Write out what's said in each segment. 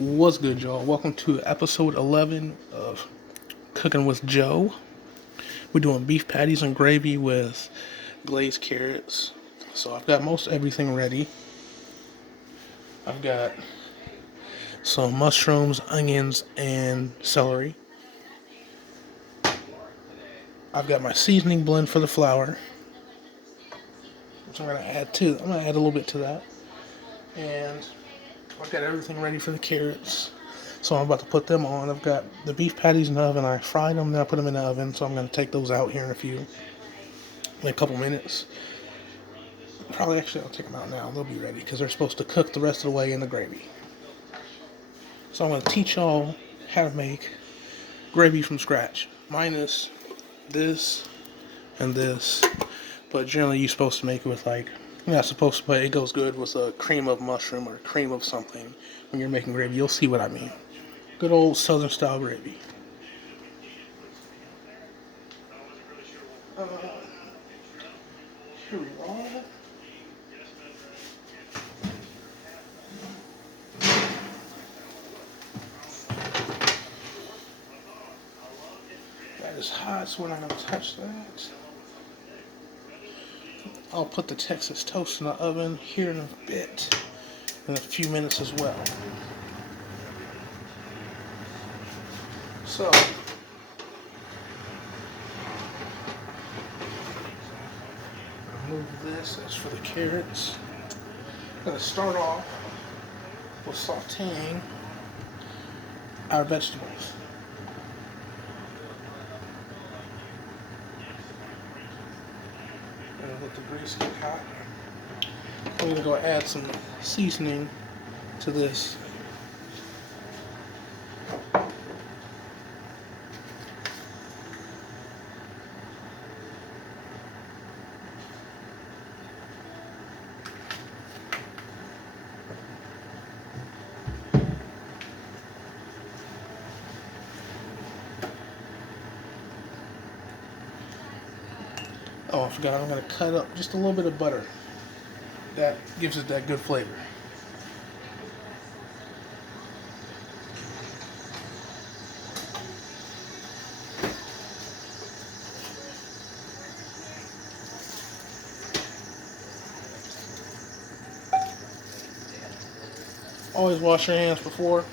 What's good, y'all? Welcome to episode 11 of Cooking with Joe. We're doing beef patties and gravy with glazed carrots. So I've got most everything ready. I've got some mushrooms, onions, and celery. I've got my seasoning blend for the flour, which I'm gonna add a little bit to that. And I've got everything ready for the carrots. So I'm about to put them on. I've got the beef patties in the oven. I fried them, then I put them in the oven. So I'm going to take those out here in a couple minutes. I'll take them out now. They'll be ready because they're supposed to cook the rest of the way in the gravy. So I'm going to teach y'all how to make gravy from scratch. Minus this and this. But generally you're supposed to make it with you're not supposed to, but it goes good with a cream of mushroom or cream of something when you're making gravy. You'll see what I mean. Good old southern style gravy. Here we are. That is hot, so we're not going to touch that. I'll put the Texas toast in the oven here in a few minutes as well. So, remove this. That's for the carrots. I'm going to start off with sauteing our vegetables. I'm going to let the grease get hot. I'm going to go add some seasoning to this. Oh, I forgot, I'm going to cut up just a little bit of butter. That gives it that good flavor. Always wash your hands before,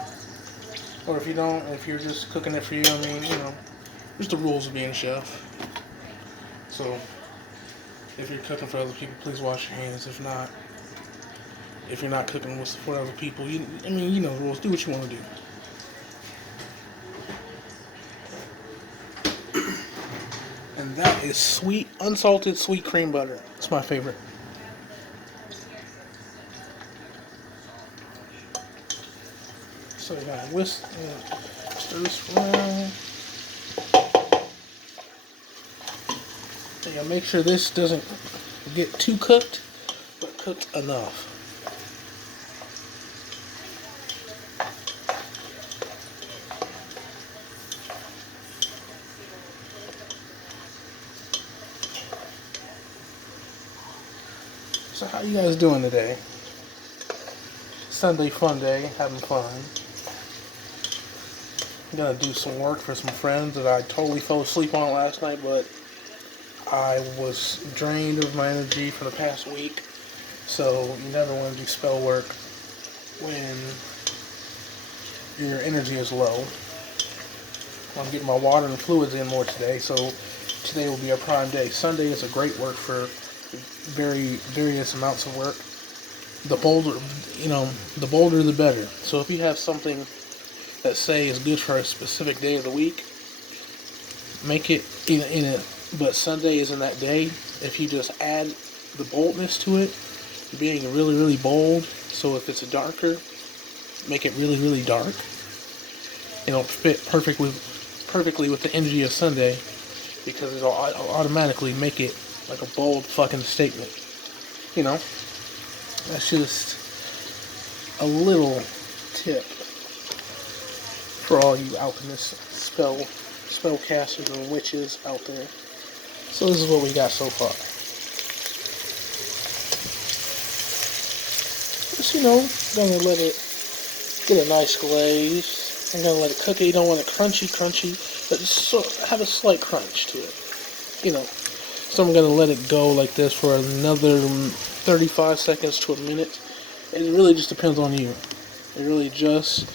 or if you don't, if you're just cooking it for you, there's the rules of being a chef. So, if you're cooking for other people, please wash your hands. If you're not cooking for other people, you know the rules. Do what you want to do. And that is sweet, unsalted sweet cream butter. It's my favorite. So you gotta stir this around. You gotta make sure this doesn't get too cooked, but cooked enough. So how you guys doing today? Sunday fun day, having fun. I'm gonna do some work for some friends that I totally fell asleep on last night, but I was drained of my energy for the past week. So you never want to do spell work when your energy is low. I'm getting my water and fluids in more today, so today will be a prime day. Sunday is a great work for various amounts of work. The bolder the better. So if you have something that say is good for a specific day of the week, make it in it. But Sunday isn't that day. If you just add the boldness to it, being really, really bold. So if it's darker, make it really, really dark. It'll fit perfectly with the energy of Sunday, because it'll automatically make it like a bold fucking statement. That's just a little tip for all you alchemists, spellcasters, and witches out there. So this is what we got so far. Just, gonna let it Get a nice glaze. I'm gonna let it cook it. You don't want it crunchy, but just have a slight crunch to it. You know. So I'm gonna let it go like this for another 35 seconds to a minute. It really just depends on you. It really just,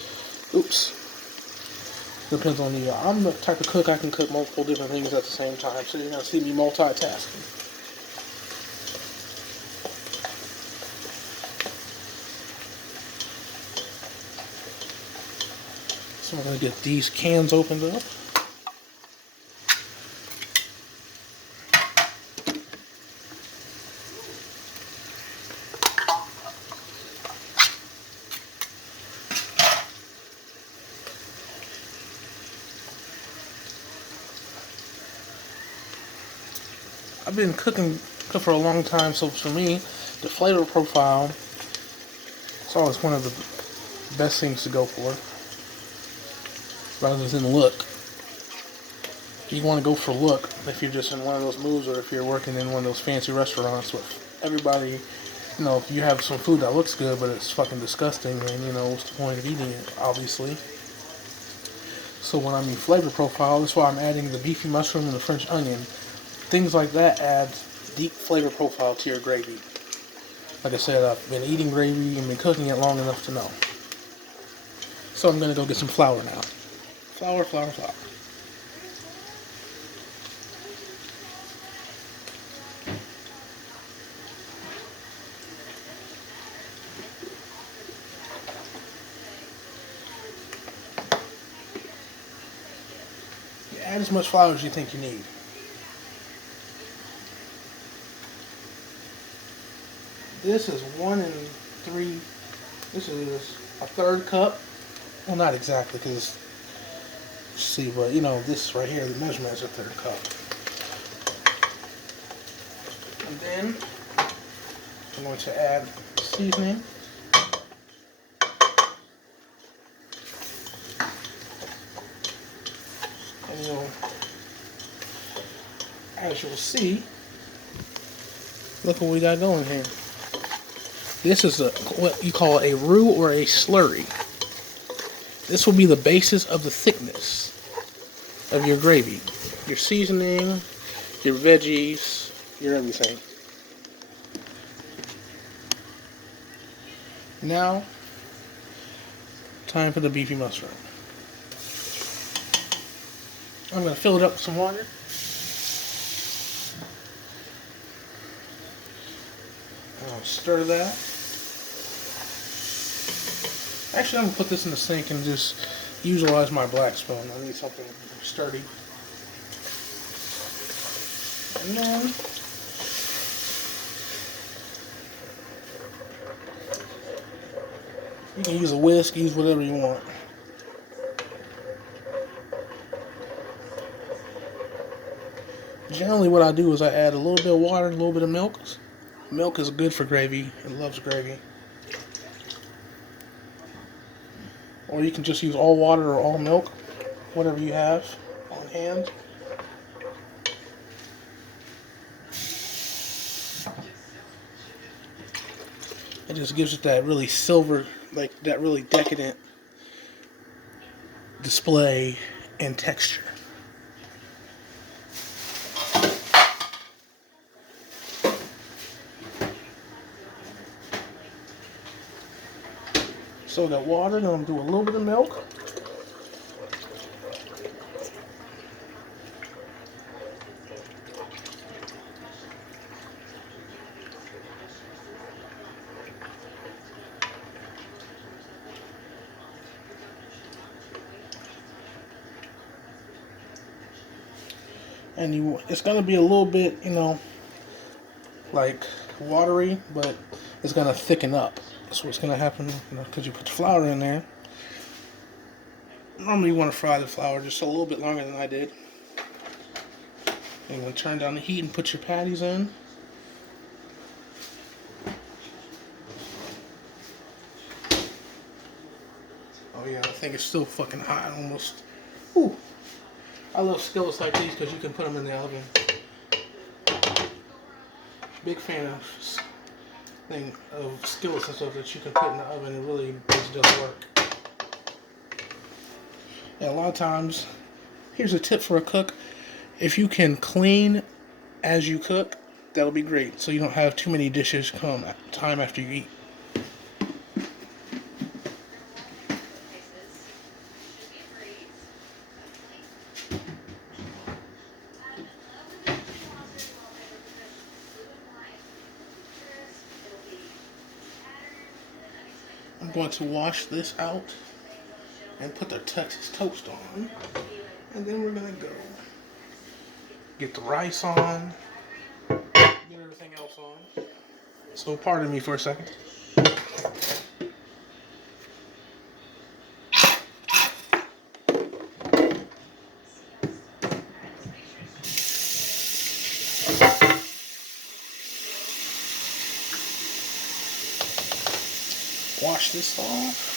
depends on you. I'm the type of cook I can cook multiple different things at the same time. So you're gonna see me multitasking. So I'm gonna get these cans opened up. I've been cooking for a long time, so for me, the flavor profile is always one of the best things to go for, rather than look. You want to go for look if you're just in one of those moods, or if you're working in one of those fancy restaurants with everybody. You know, if you have some food that looks good but it's fucking disgusting, then you know what's the point of eating it, obviously. So when I mean flavor profile, that's why I'm adding the beefy mushroom and the French onion. Things like that add deep flavor profile to your gravy. Like I said, I've been eating gravy and been cooking it long enough to know. So I'm gonna go get some flour now. Flour. You add as much flour as you think you need. This is 1 3. This is a third cup. Well, not exactly, because see, but you know, this right here, the measurement is a third cup. And then I'm going to add seasoning. And as you'll see, look what we got going here. This is what you call a roux or a slurry. This will be the basis of the thickness of your gravy. Your seasoning, your veggies, your everything. Now, time for the beefy mushroom. I'm going to fill it up with some water. I'll stir that. Actually, I'm going to put this in the sink and just utilize my black spoon. I need something sturdy. And then you can use a whisk, use whatever you want. Generally what I do is I add a little bit of water and a little bit of milk. Milk is good for gravy. It loves gravy. Or you can just use all water or all milk, whatever you have on hand. It just gives it that really silver, like that really decadent display and texture. So that water, then I'm going to do a little bit of milk. And it's going to be a little bit, you know, like watery, but it's going to thicken up. That's what's going to happen, you know, because you put the flour in there. Normally you want to fry the flour just a little bit longer than I did. And you're going to turn down the heat and put your patties in. Oh yeah, I think it's still fucking hot almost. Ooh. I love skillets like these because you can put them in the oven. Big fan of skillets and stuff that you can put in the oven. It really does work. And a lot of times, here's a tip for a cook. If you can clean as you cook, that'll be great. So you don't have too many dishes come time after you eat. I'm going to wash this out and put the Texas toast on. And then we're going to go get the rice on, get everything else on. So pardon me for a second. Wash this off.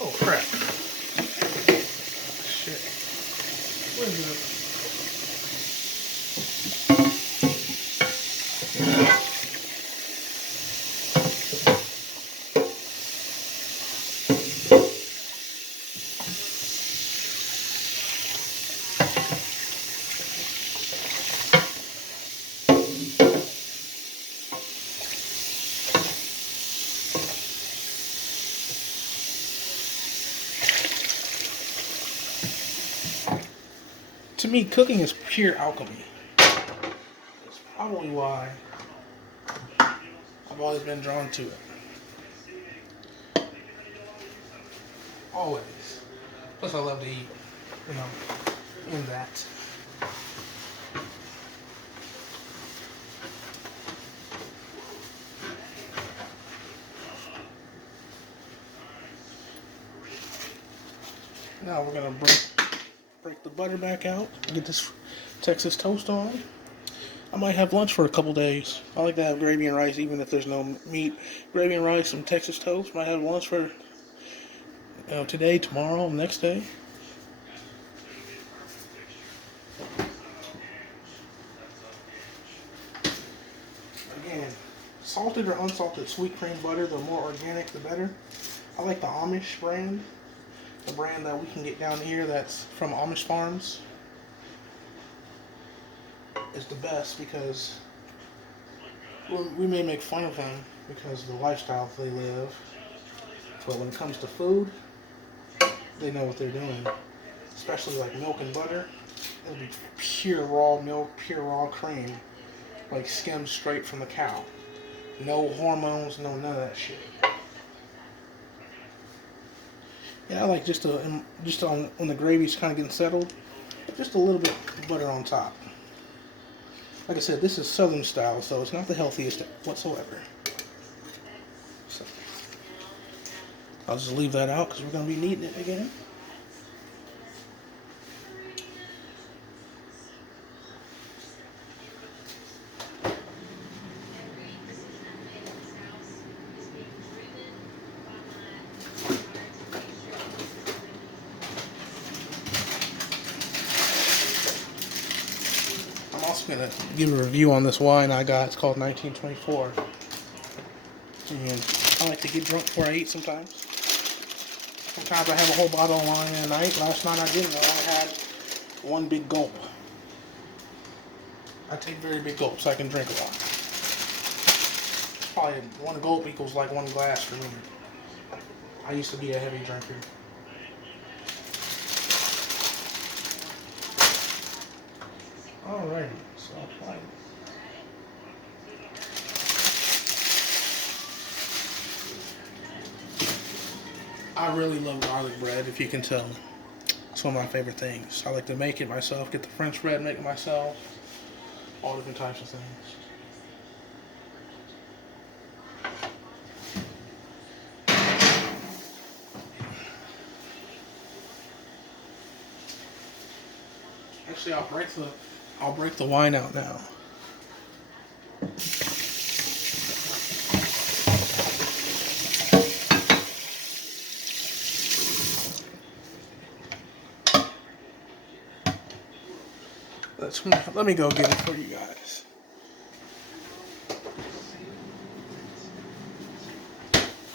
Oh crap. Shit. What is it? To me, cooking is pure alchemy. That's probably why I've always been drawn to it. Always. Plus, I love to eat, in that. Now we're gonna break the butter back out, get this Texas toast on. I might have lunch for a couple days. I like to have gravy and rice even if there's no meat. Gravy and rice, some Texas toast. Might have lunch for today, tomorrow, next day. Again, salted or unsalted sweet cream butter, the more organic the better. I like the Amish brand. The brand that we can get down here that's from Amish farms is the best because we may make fun of them because of the lifestyle they live, but when it comes to food, they know what they're doing. Especially like milk and butter, it'll be pure raw milk, pure raw cream, like skimmed straight from the cow. No hormones, none of that shit. Yeah, I like just on when the gravy's kind of getting settled, just a little bit of butter on top. Like I said, this is Southern style, so it's not the healthiest whatsoever. So I'll just leave that out because we're going to be needing it again. I'm also going to give a review on this wine I got. It's called 1924. And I like to get drunk before I eat sometimes. Sometimes I have a whole bottle of wine in a night. Last night I didn't. I had one big gulp. I take very big gulps so I can drink a lot. Probably one gulp equals like one glass for me. I used to be a heavy drinker. Alrighty, so apply it. I really love garlic bread, if you can tell. It's one of my favorite things. I like to make it myself, get the French bread, make it myself. All different types of things. Actually, I'll break the wine out now. Let me go get it for you guys.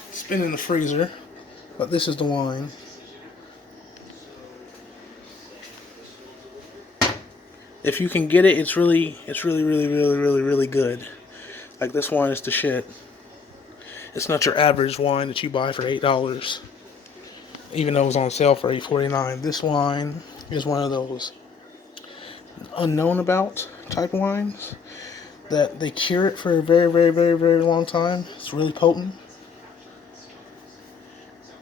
It's been in the freezer, but this is the wine. If you can get it, it's really, really good. Like, this wine is the shit. It's not your average wine that you buy for $8, even though it was on sale for $8.49. This wine is one of those unknown about type wines that they cure it for a very long time. It's really potent.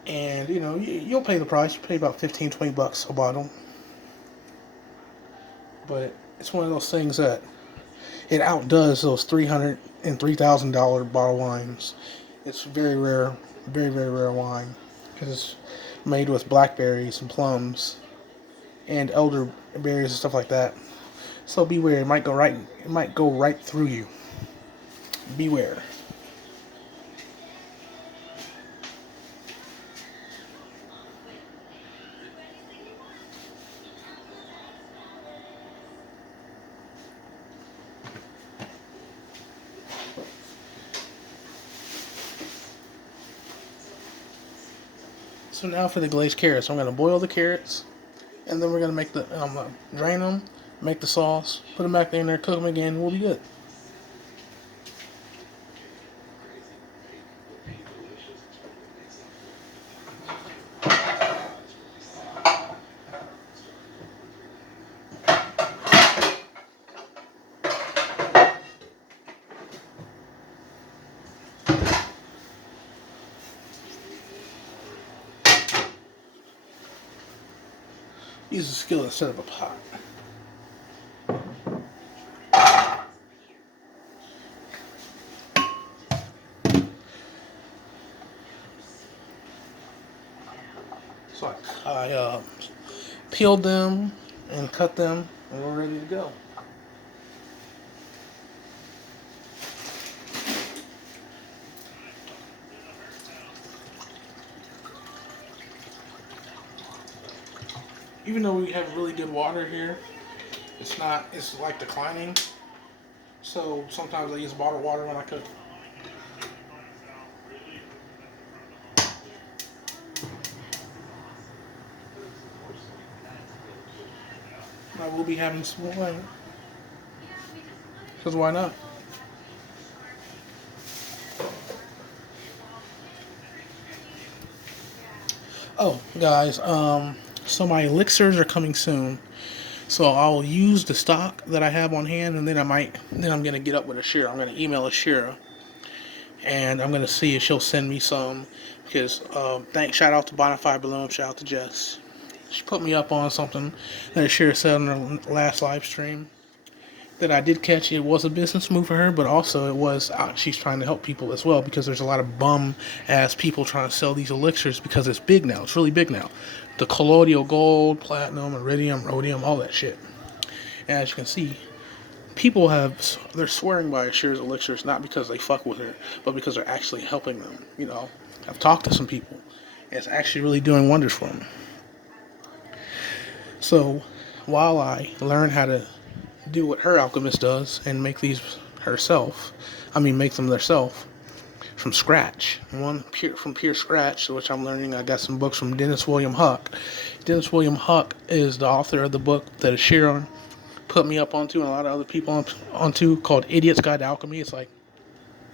And, you know, you'll pay the price. You pay about $15-20 a bottle. But it's one of those things that it outdoes those $300 and $3,000 bottle wines. It's very rare, very rare wine, because it's made with blackberries and plums and elderberries and stuff like that. So beware, it might go right through you. Beware. So now for the glazed carrots. I'm going to boil the carrots, and then we're going to make drain them, make the sauce, put them back in there, cook them again, we'll be good. Use a skillet instead of a pot. So I peeled them and cut them, and we're ready to go. Even though we have really good water here, it's like declining. So sometimes I use bottled water when I cook. I will be having some wine. Because why not? Oh, guys, so my elixirs are coming soon. So I'll use the stock that I have on hand, and then I'm gonna get up with Ashira. I'm gonna email Ashira, and I'm gonna see if she'll send me some. Because shout out to Bonafide Balloon, shout out to Jess. She put me up on something that Ashira said on her last live stream that I did catch. It was a business move for her, but also it was she's trying to help people as well, because there's a lot of bum ass people trying to sell these elixirs because it's big now. It's really big now. The colloidal gold, platinum, iridium, rhodium, all that shit. And as you can see, they're swearing by Ashira's elixirs, not because they fuck with her, but because they're actually helping them. You know, I've talked to some people, and it's actually really doing wonders for them. So while I learn how to do what her alchemist does and make these make them herself from scratch, from pure scratch, which I'm learning. I got some books from Dennis William Huck. Dennis William Huck is the author of the book that Sharon put me up onto, and a lot of other people onto, called Idiot's Guide to Alchemy. It's like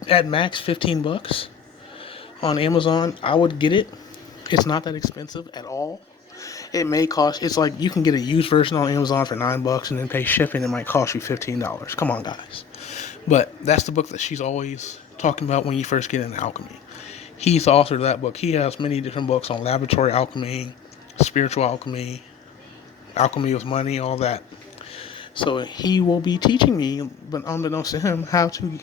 at max $15 on Amazon. I would get it. It's not that expensive at all. It may cost. It's like you can get a used version on Amazon for $9 and then pay shipping. It might cost you $15. Come on, guys. But that's the book that she's always talking about when you first get into alchemy. He's the author of that book. He has many different books on laboratory alchemy, spiritual alchemy, alchemy with money, all that. So he will be teaching me, but unbeknownst to him, how to,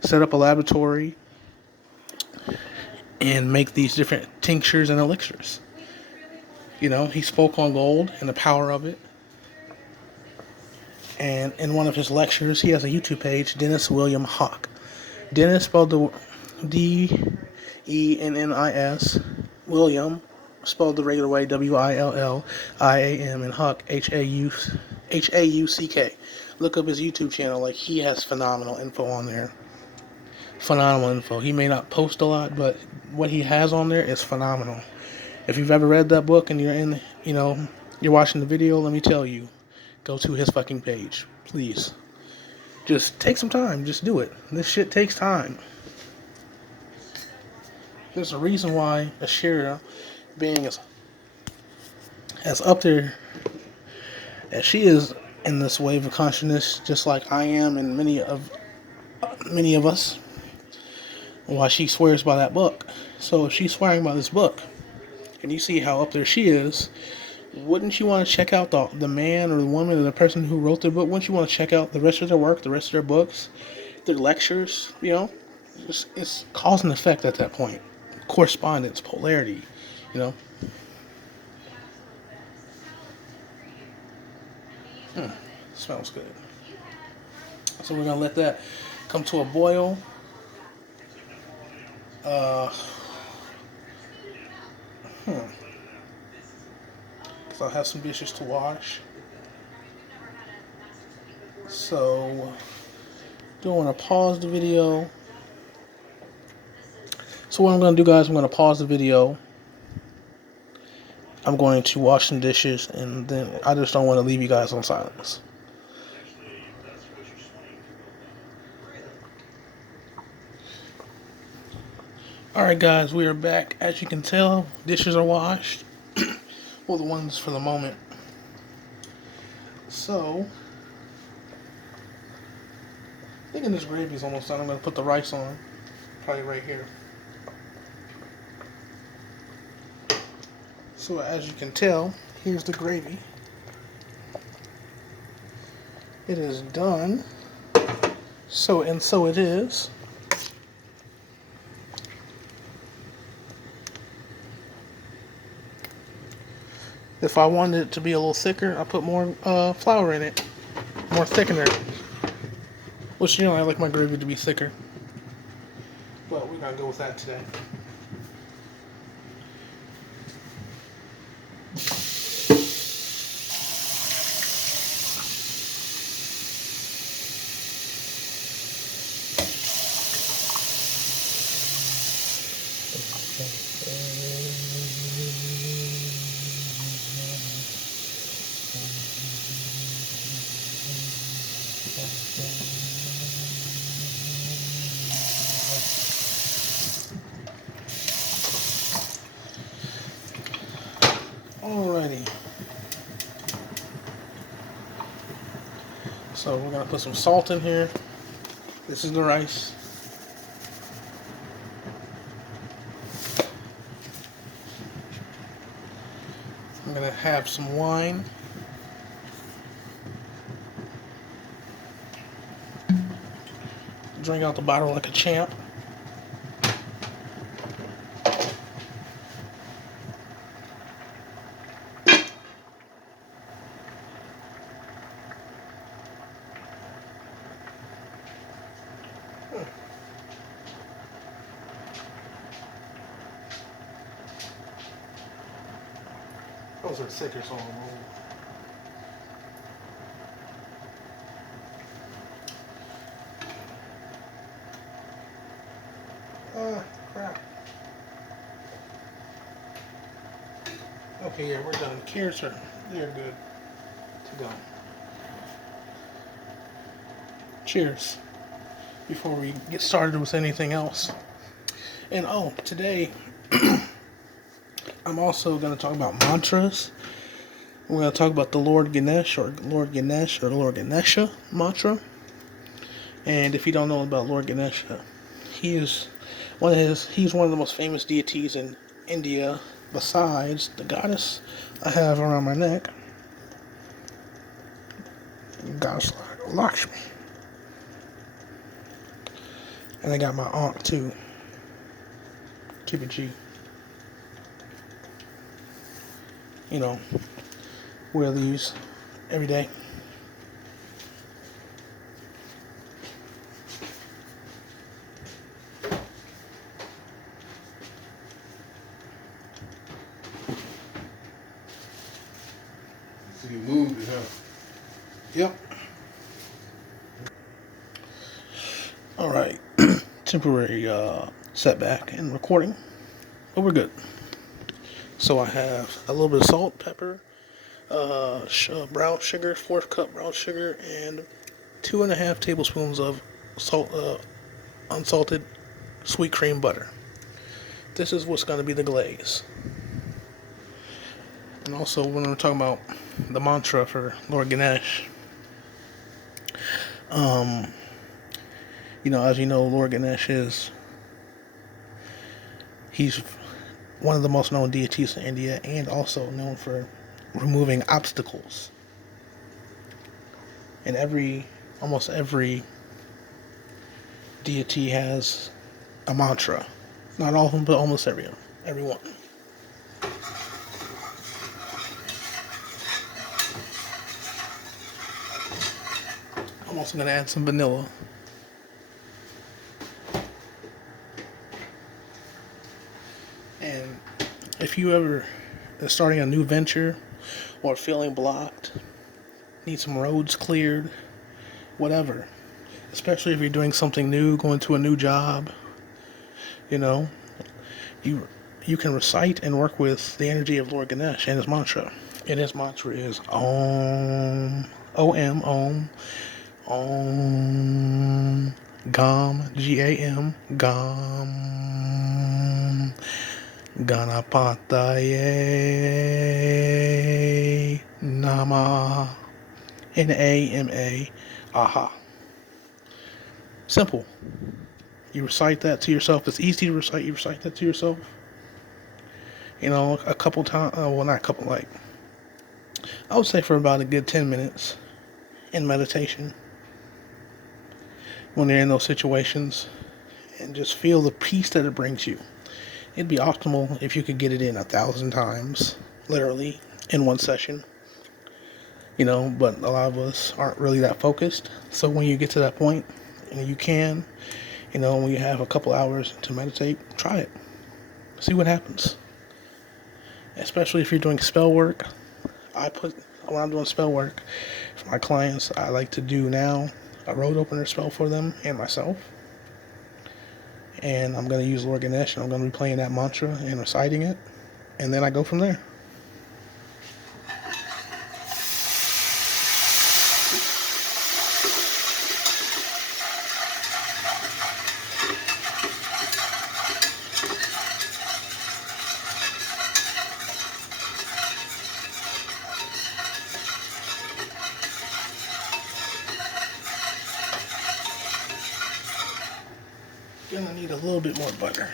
set up a laboratory and make these different tinctures and elixirs. He spoke on gold and the power of it. And in one of his lectures, he has a YouTube page, Dennis William Hawk. Dennis spelled the Dennis, William spelled the regular way, William, and Huck, Hauck. Look up his YouTube channel. Like, he has phenomenal info on there. Phenomenal info. He may not post a lot, but what he has on there is phenomenal. If you've ever read that book and you're watching the video, let me tell you, go to his fucking page. Please. Just take some time. Just do it. This shit takes time. There's a reason why Ashira, being as up there as she is in this wave of consciousness, just like I am and many of us, why she swears by that book. So if she's swearing by this book, and you see how up there she is, wouldn't you want to check out the man or the woman or the person who wrote the book? Wouldn't you want to check out the rest of their work, the rest of their books, their lectures? It's cause and effect at that point. Correspondence, polarity, you know. Smells good. So we're gonna let that come to a boil. So I'll have some dishes to wash. So, do I want to pause the video? So what I'm going to do, guys, I'm going to pause the video. I'm going to wash some dishes, and then I just don't want to leave you guys on silence. Alright, guys, we are back. As you can tell, dishes are washed. Well, the ones for the moment. So, thinking this gravy is almost done. I'm going to put the rice on. Probably right here. So as you can tell, here's the gravy. It is done. So it is. If I wanted it to be a little thicker, I put more flour in it. More thickener. Which, I like my gravy to be thicker. But we're going to go with that today. Alrighty. So we're going to put some salt in here. This is the rice. I'm going to have some wine. Drink out the bottle like a champ. Those are thicker, so I'll roll. Crap. Okay, yeah, we're done. Carrots are, they're good to go. Cheers. Before we get started with anything else. And today I'm also going to talk about mantras. We're going to talk about the Lord Ganesh or Lord Ganesha mantra. And if you don't know about Lord Ganesha, he's one of the most famous deities in India, besides the goddess I have around my neck, Goddess Lakshmi. And I got my aunt too. Keep it G. Wear these every day. temporary setback in recording, but we're good. So I have a little bit of salt, pepper, brown sugar, 4th cup brown sugar, and 2.5 tablespoons of unsalted sweet cream butter. This is what's going to be the glaze. And also, when we're talking about the mantra for Lord Ganesh, as you know, Lord Ganesh he's one of the most known deities in India, and also known for removing obstacles. And almost every deity has a mantra. Not all of them, but almost every one. I'm also going to add some vanilla. And if you ever are starting a new venture or feeling blocked, need some roads cleared, whatever, especially if you're doing something new, going to a new job, you can recite and work with the energy of Lord Ganesh and his mantra. And his mantra is Om, O-M, Om, Om, Gam, G-A-M, Gam, Ganapataye Nama, N-A-M-A, Aha. Simple. You recite that to yourself. It's easy to recite. You recite that to yourself. A couple times. Well, not a couple. I would say for about a good 10 minutes in meditation. When you're in those situations, and just feel the peace that it brings you. It'd be optimal if you could get it in 1,000 times, literally, in one session. But a lot of us aren't really that focused. So when you get to that point, and you can, when you have a couple hours to meditate, try it. See what happens. Especially if you're doing spell work. When I'm doing spell work for my clients, I like to do now a road opener spell for them and myself. And I'm going to use Lord Ganesh, and I'm going to be playing that mantra and reciting it. And then I go from there. Gonna need a little bit more butter.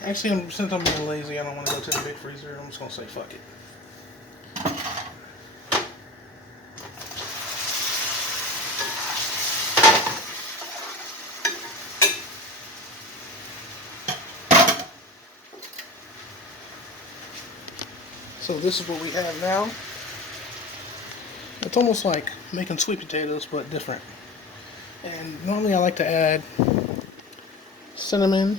Actually, since I'm being lazy, I don't want to go to the big freezer. I'm just going to say fuck it. So this is what we have now. It's almost like making sweet potatoes, but different. And normally I like to add cinnamon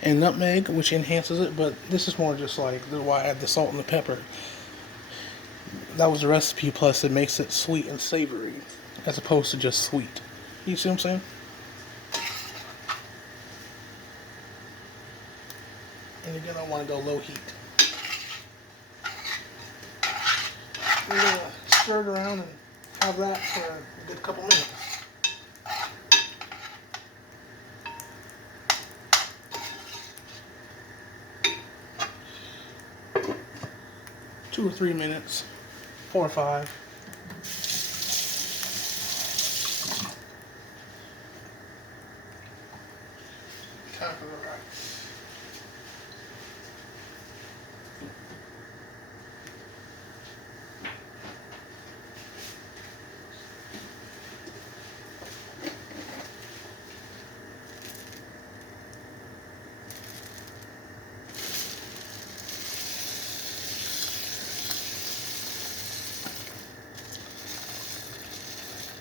and nutmeg, which enhances it, but this is more just like why I add the salt and the pepper. That was the recipe, plus it makes it sweet and savory as opposed to just sweet. You see what I'm saying? And you're gonna want to go low heat. You're gonna stir it around and have that for a good couple minutes. Two or 3 minutes, 4 or 5.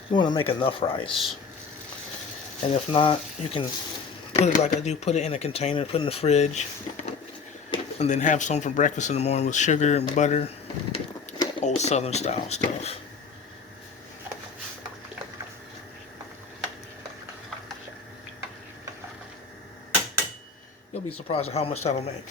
You want to make enough rice. And if not, you can put it like I do, put it in a container, put it in the fridge, and then have some for breakfast in the morning with sugar and butter. Old Southern style stuff. You'll be surprised at how much that'll make.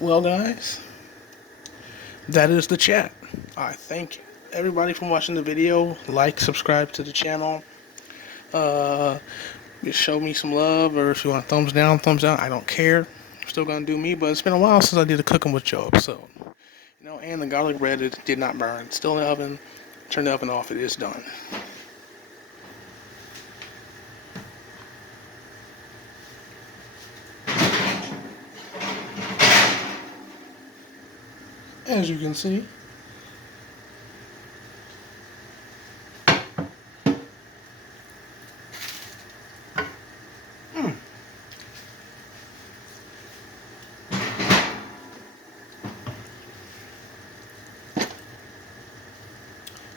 Well, guys, that is the chat. I thank everybody for watching the video. Like, subscribe to the channel. Just show me some love, or if you want a thumbs down, thumbs down. I don't care. I'm still gonna do me, but it's been a while since I did a Cooking with Joe episode. You know, and the garlic bread, it did not burn. It's still in the oven. Turn the oven off. It is done. As you can see.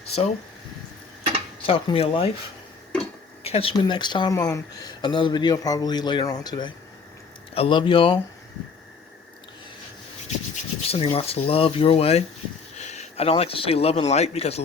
So, it's Alchemy of Life. Catch me next time on another video, probably later on today. I love y'all. Sending lots of love your way. I don't like to say love and light because